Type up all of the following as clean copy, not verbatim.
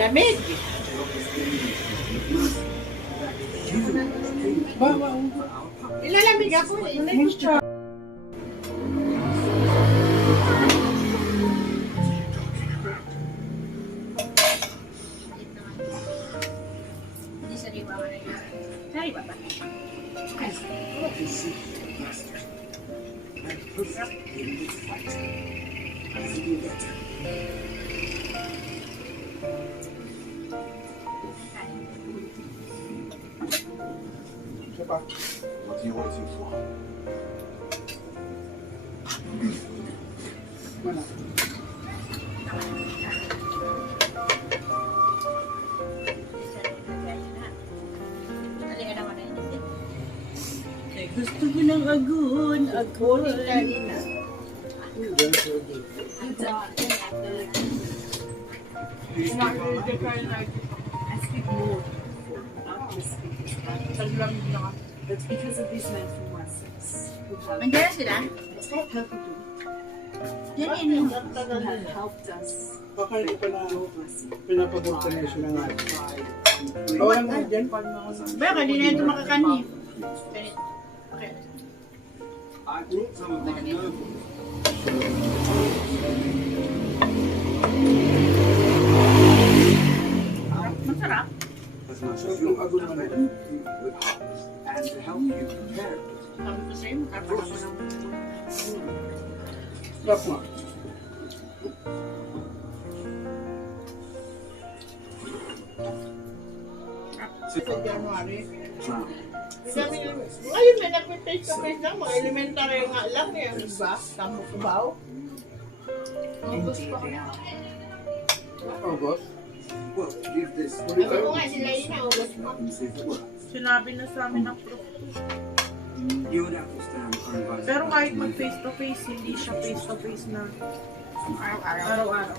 damit. Ilalamig ako eh. Sariwa ba? What are you waiting for? Gusto ko ng agun. Agun. That's because of these mental lessons. Nandiyan sila? It's not healthy to Yan yun. who have helped us. Baka hindi pa na Your blessing. pinapapunta na siya ng atin. Bawalan mo dyan. Baka hindi na ito makakanhi. Ganito. Okay. I brought some of my nobles. Masarap. As much as Yung you're agun mo na yun. with harvest and to help you prepare it. Sabi ko sa'yo, makakala mo ng... Sarap nga. Sa January. Wow. Sabi niya, ngayon may nag-face to face lang, mga elementary nga lang eh, di ba? Tamo kubaw. August pa kaya. August. Well, give this. Sabi ko nga sila yun na, August pa. And see if it works. Sinabi na sa amin ng prof. You would have to stand unadvised. Pero kahit mag face to face, hindi siya face to face na araw-araw.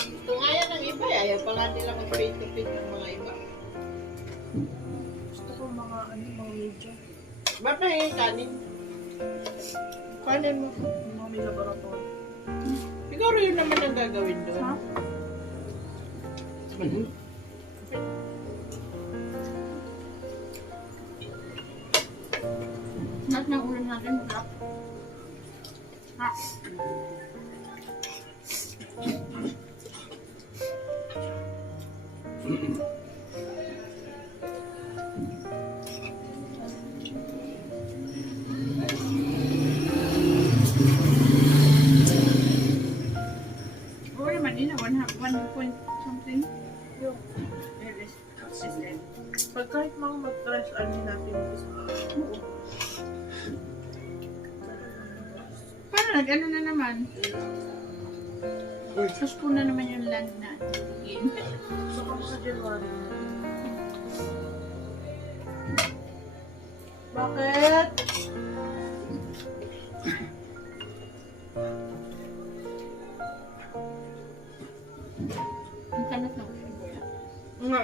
Ito nga yan ang iba, ayaw pa nga nila mag-face to face ng mga iba. Gusto ko mga medyo. Ba't may kanin? Kanin mo. Mga may laboratory. Siguro yun naman ang gagawin doon. Ha? Lahat ng ulam natin, black. Ha? Oo naman yun, 1 point something. Yung, pag kahit mga mag-stress, ano natin gusto. Oo. Paano nag-ano na naman? Suspend na naman yung land na. So, kung sa January. Bakit? Ang kanat na ulit ko yan. Nga.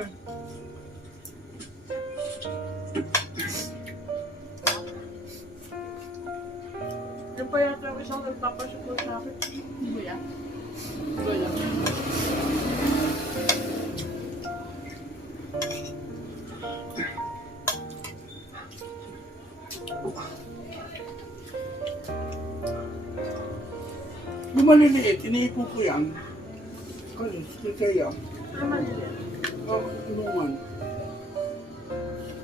Yung pa yata yung isang nagpapasipot sa akin. Hindi yan. Wala. Yung maliliit, iniipon ko yan. Ano, kaya. Ano maliliit? Tulungan.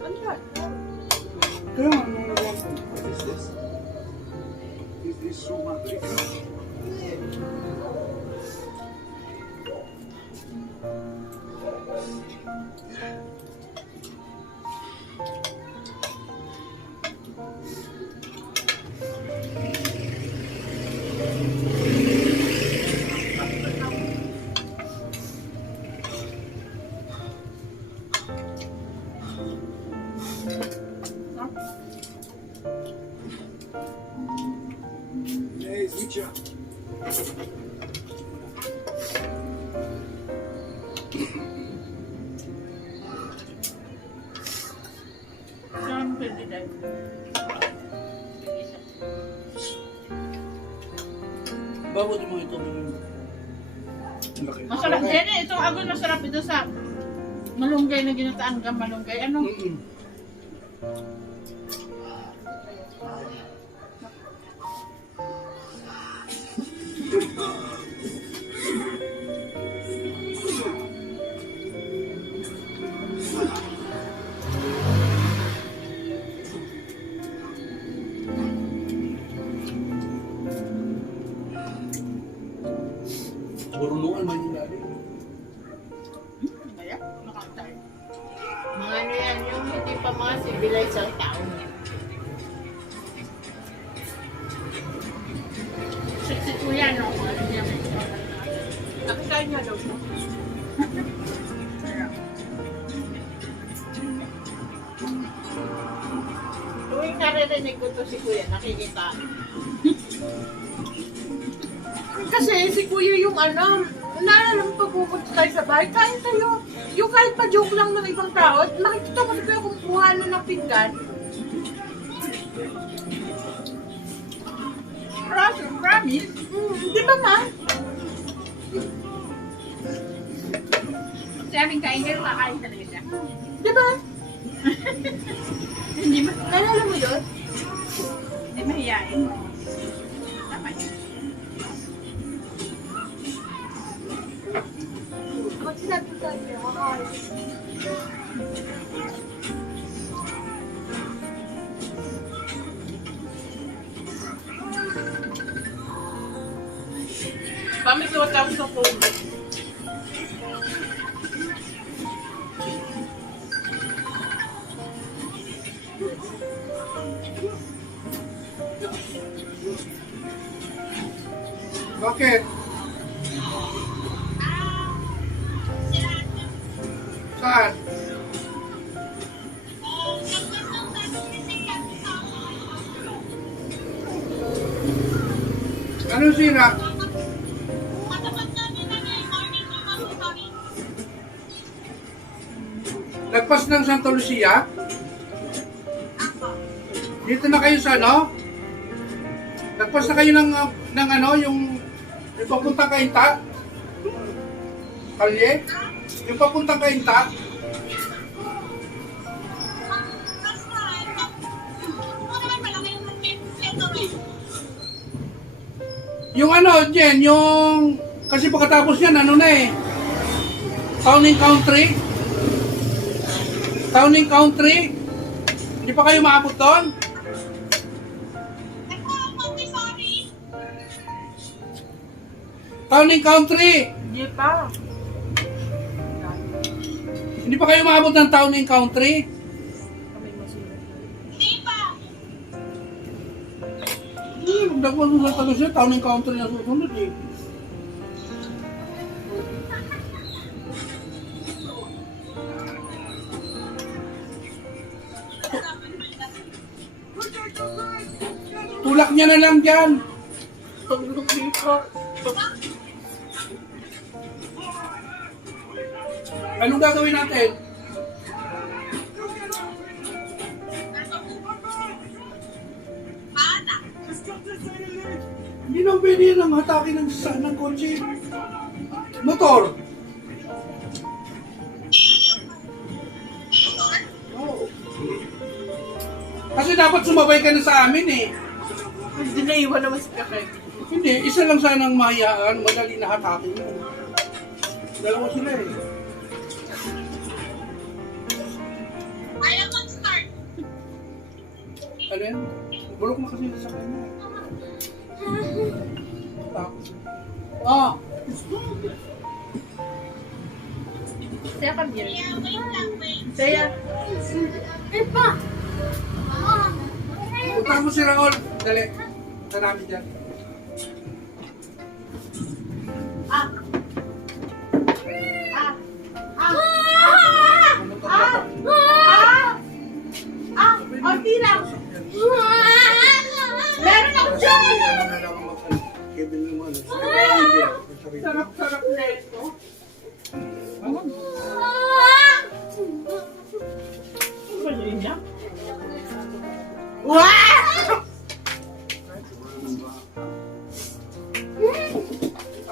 Ano yan? Kaya nga, nung nagawa ko. What is this? Is this sumatrika? Hey, Lucha. Saan pwede dahil? Bago di mo ito. Laki. Masarap din eh. Itong agon masarap ito sa malunggay na ginataan ka malunggay. Ano? Mm-mm. Buruluan man yung lali. Kaya, nakakatay. Mga ano yan, yung hindi pa mga civilized ang tao. Si Kuya, no? Ano niya may Nakakain niya daw siya. Tuwing naririnig ko to si Kuya, nakikita. Kasi si Kuya yung ano, naalala mo pag pupunta tayo sa bahay, kain tayo. Yung kahit pa joke lang ng ibang tao, nakikita ko si Kuya kumukuha na ng pinggan. Promise? Di ba ma? Sa aming kain kayo, kakain talaga siya. Di ba? Hindi ba? Naalala mo yun? Hindi mahiyain. Tama yun. Ba't sinabi ko sa'yo? Makakain. Pamit ko tapos sa phone. Bakit? Saan? Anong sira? Lagpas ng Santa Lucia? Dito na kayo sa ano? Lagpas na kayo ng ano, yung papuntang Kainta? Kalye? Yung papuntang Kainta? Yung ano, Jen, yung... Kasi pagkatapos yan, ano na eh. Town and Country. Town and Country. Hindi pa kayo maabot doon? Town and Country. Hindi pa. Hindi pa kayo maabot ng Town and Country? Magdagwas mo sa Talos niya, Town and Country na susunod eh. Tulak niya na lang dyan. Tugtog dito. Anong gagawin natin? Hindi na pwede nang hatakin ng kotse. Motor. Oo. Kasi dapat sumabay ka na sa amin eh. Hindi naiwan naman si Kakay. Hindi, isa lang sanang mahayaan, madali na hatakin mo. Dalawa sila eh. Ano yan? Bulok na kasi sa kanya. Tapos. Ah! Saya ka biyan. Saya. Epa! Punta mo si Raul. Dali. Punta namin dyan. Onti lang. Meron ako dyan. Sarap-sarap na ito. Ano ba yun niya? Wow!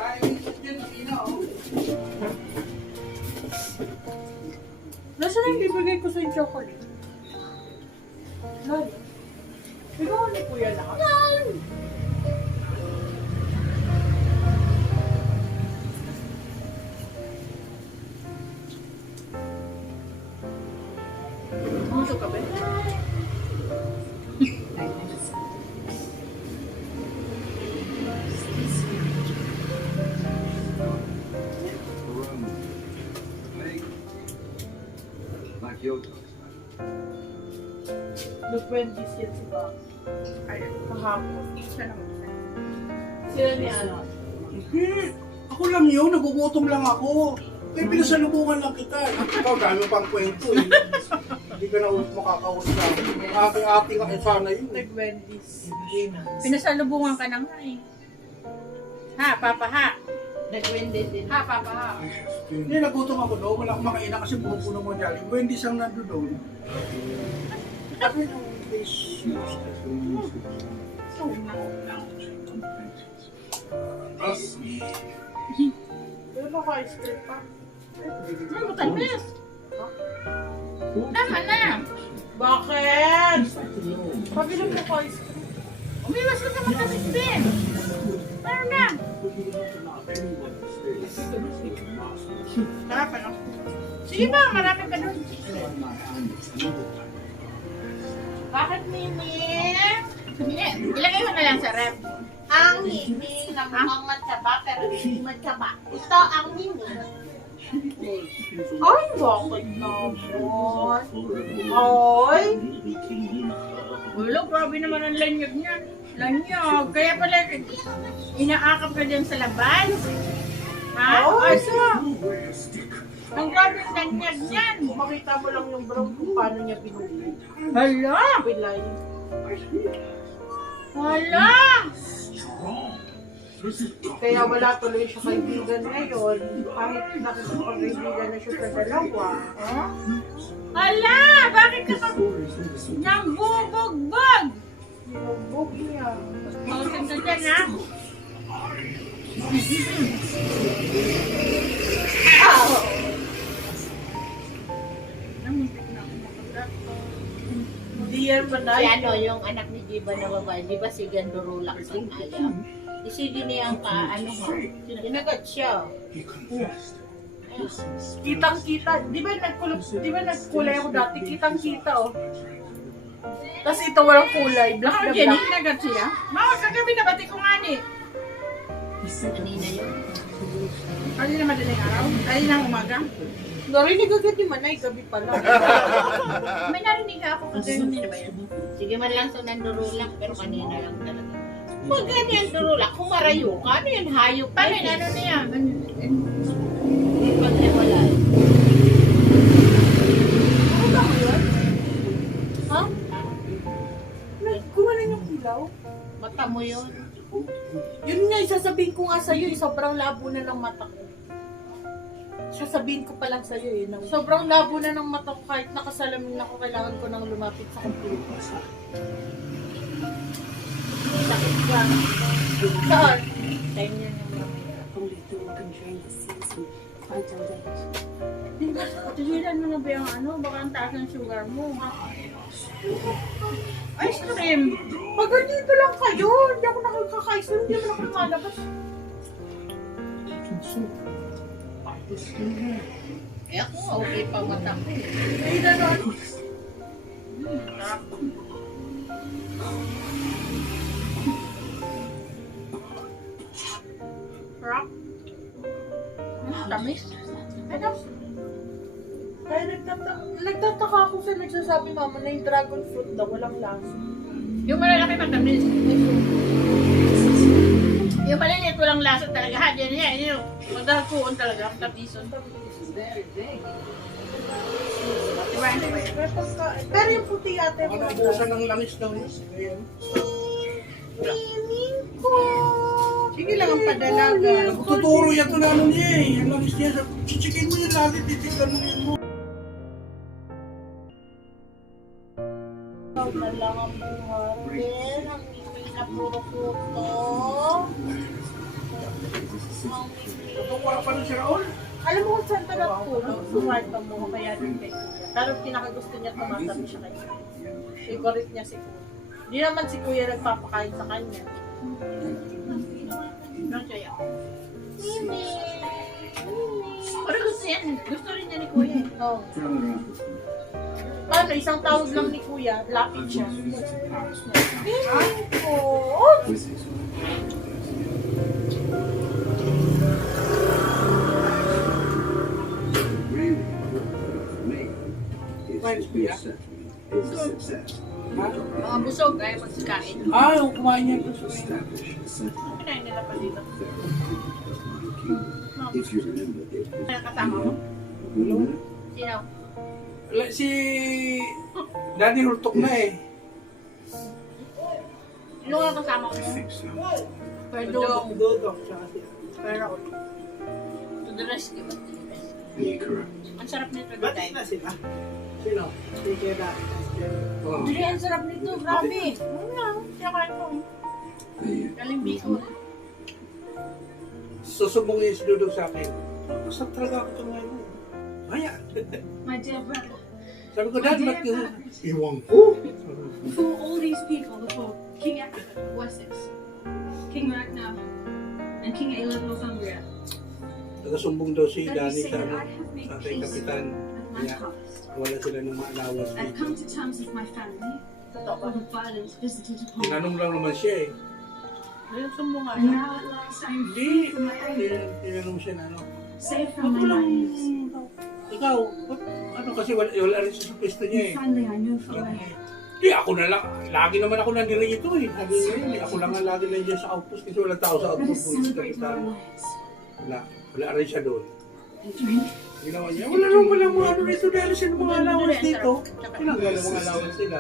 Ay, yun, ibigay ko sa yung chocolate. Lalo. Ikaw ni Kuya lang. Gusto ka ba? Room. Like, like your dogs. Nag-20s yan si Bob. Ay, Kahapon. siya naman. Sila ni ano? Hindi. Ako lang yun, nagugutom lang ako. Kaya pinasalubungan lang kita. Ikaw, dami pang kwento eh. Hindi ka na ulit makakausap. Ang aking ang sana yun. Nag-20s. Pinasalubungan ka na nga eh. Ha, Papa, ha? Nag-winded din. Ha, Papa, ha? Hindi, nagutom ako doon. Wala akong makaina kasi puno mo dyan. Wendy sang nando doon. Sabi ng fish. Pero baka ice cream pa. Ano mo talbis? Tama na. Bakit? Pagilong mo ka ice cream. Umiwas ka sa matamis din. Tara na. Sarap ano? Sige ba, marami ka doon. Bakit, Mimi? Ilagay mo na lang sa ref. Ang Mimi na mukhang matsaba pero hindi matsaba. Ito ang Mimi. Ay, bakit naman? Ay! Ulo, grabe naman ang lanyag niyan. Lanyag. Kaya pala, inaakap ka dyan sa labas. Ha? Ay, sa. Ang grabe ang lanyag niyan. Makita mo lang yung brown kung paano niya binuli. Hala! Pilay. Hala! Kaya wala tuloy siya kaibigan ngayon. Kahit nakikipag-kaibigan na siya sa dalawa. Oh? Hala! Bakit ka pa nang bubugbog? Binugbog niya. Mausin ka dyan, ha? Namuntik na ako makagda. Hindi yan Si manay. ano, yung anak ni Jiba na babae, di ba si Gandorulak sa ayaw? Isigi niya ang ano mo. Ginagat siya. Kitang-kita. Di ba nagkulay ako dati? Kitang-kita, oh. Tapos ito walang kulay. Black Ako, na Jenny, black. kinagat siya. Mama, sa gabi nabati ko nga ni. Kanina yun. Ano na madaling araw? Ay, ng umaga. Narinig agad ni Manay, gabi pala. May narinig ako kasi hindi na ba yan? Sige man lang sa Nandurulak, pero kanina lang talaga. Pag ganyan Durulak, kumarayo ka, ano yan, hayop Paano yan, yun? Ano na yan? Pag wala. Ano ba mo yun? Ha? Nagkumalan yung ilaw? Mata mo yun. Yun nga, sasabihin ko nga sa'yo, sobrang labo na ng mata ko. Sasabihin ko pa lang sa'yo eh. Sobrang labo na ng mata ko kahit nakasalamin ako, kailangan ko nang lumapit sa computer. Sakit ka. Saan? Time niya yung mamaya. Tigilan mo na ba yung ano? Baka ang taas ng sugar mo. Ice cream! Pag ganito lang kayo, hindi ako nakakakaisa, hindi ako nakakalabas. Eh ako, okay pa mata ko. Ay, gano'n. Rock? Tamis? Ano? Kaya nagtataka ako sa nagsasabi mama na yung dragon fruit daw, walang lasa. Yung malalaki matamis. Yung maliliit walang lasa talaga. Ha, yan yan. Yung magdagkuon talaga. Tabison. Diba? Pero yung puti ate mo na Naubusan ng langis daw yun. Ayan. sige lang ang padalaga. Tuturo yan to na ano niya eh. Yung langis niya. Chichikin mo yun lagi, titignan mo yun mo. Ikaw na lang ang buhatin. Ang mimi na puro puto. Ang mimi. Tutuwa pa rin si Raul. Alam mo kung saan ka natulog? Sa kwarto mo, kaya din kay Kuya. Pero pinakagusto niya tumatabi siya kay Kuya. Favorite niya si Kuya. Hindi naman si Kuya nagpapakain sa kanya. Ano siya? Pero gusto yan. Gusto rin niya ni Kuya. Oo. Paano, isang tawag lang ni Kuya, lapit siya. Ay, ko. Really, for me, it's just be a success. Mga busog ay magsikain. Yung kumain niya ito. Establish a central Kinain nila pa dito. kingdom. If you remember, it was Kaya kasama mo? Sino? Si Daddy Hultok na eh. Sino nga kasama mo? Perdong. Dodong, tsaka si Pero, to the rescue. correct. Ang sarap nito Ba't dito. na sila? Sino? Si Keda. Oh. Dili, ang sarap nito. Grabe. Siya kain mo. Galing biko. Susubungin si Dudong sa akin. Basta talaga ako ito ngayon. Maya. My dear brother, Sabi ko, Dad, ba't yung iwang ko? before all these people, before King Wessex, King Ragnar, and King Aelin of Northumbria, Nagasumbong daw si let me Danny say sa, that I have made sa ating peace kapitan. with my Kaya past. wala sila ng maalawas I've dito. come to terms with my family for the violence visited upon me. Tinanong lang naman siya eh. Ayun, sumbong nga And siya. now at last I am Hindi. free from my anger, Tinanong siya na ano. safe from my lives. Ikaw, ano kasi wala rin siya sa pwesto niya eh. And finally I know for life. Di, ako na lang. Lagi naman ako nandirito eh. Sabi nga yun eh. Ako lang ang lagi nandiyan sa outpost kasi walang tao sa Let us outpost. Kung si celebrate our kapitan. lives Wala rin siya doon. and drink. Ginawa niya, wala mga ano rito dahil sila mga allowance dito. Tinanggal ang mga allowance nila.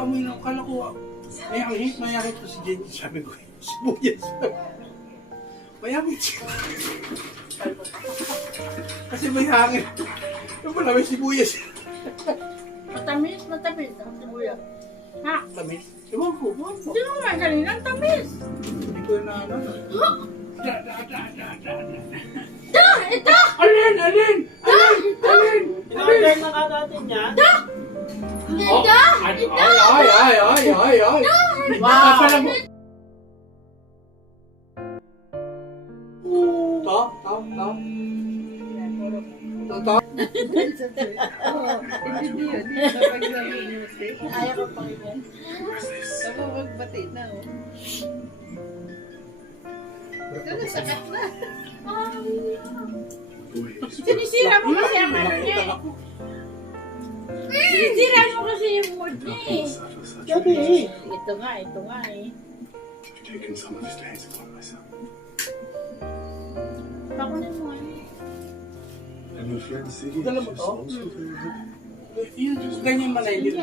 Amoy na, kala ko, mayakit ko si Jenny. Sabi ko, sibuyas. Mayakit siya. Kasi may hangin. Yung pala may sibuyas. Matamis, matamis. Ang sibuya. Ha? Tamis. Ewan ko. Hindi mo nga kanina. Ang tamis. Hindi ko na ano. Da. Ito! Alin! Inorder na ka natin yan. Oh, ay. Wow! Top. Ayaw ko pang yan. Sinisira mo kasi ang ano niya eh. Sinisira mo kasi yung mood niya eh. Gabi eh. Ito nga eh. Taken some of his days upon myself. Bakunin mo nga yun. And your friend Siggy, Dala mo she's to? also Yung ganyan malay din.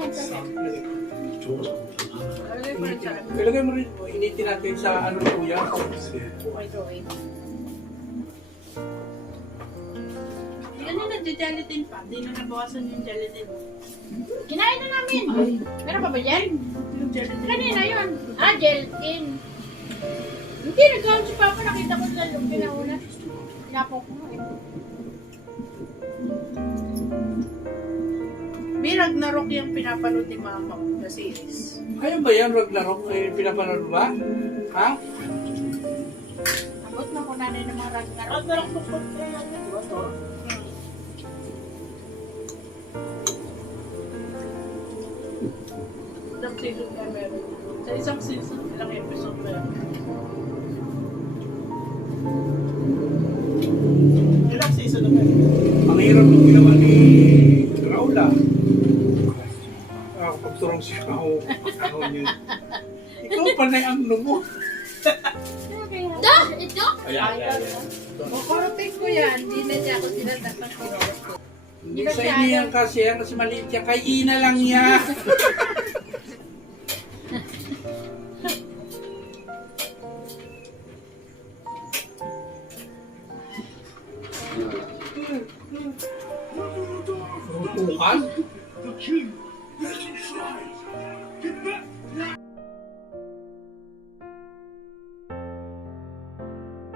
George. Ilagay mo rin, initin natin sa ano kuya. Wait. Yan na nag-gelatin pa. Hindi na nabawasan yung gelatin. Kinain na namin. Meron pa ba yan? Yung gelatin. Kanina yun. Gelatin. Hindi, nagkawin si Papa. Nakita ko sa loob pinauna. Pinapok mo eh. May Ragnarok yung pinapanood ni Mama na series. Kaya ba yan, Ragnarok? Pinapanood ba? Ha? Abot na ko nanay ng mga Ragnarok. Ragnarok tungkol kay ano, di ba to? Isang season na meron. Sa isang season, ilang episode ba yan? Ilang season na meron? Ang hirap ng ginawa ni Raul ah. Pagturong siya ako. Ikaw panay ang mo. Ito? Ayan. Kukurating ko yan. Hindi na niya ako tinatakang Sa inyo yan kasi maliit yan. Kay Ina lang yan.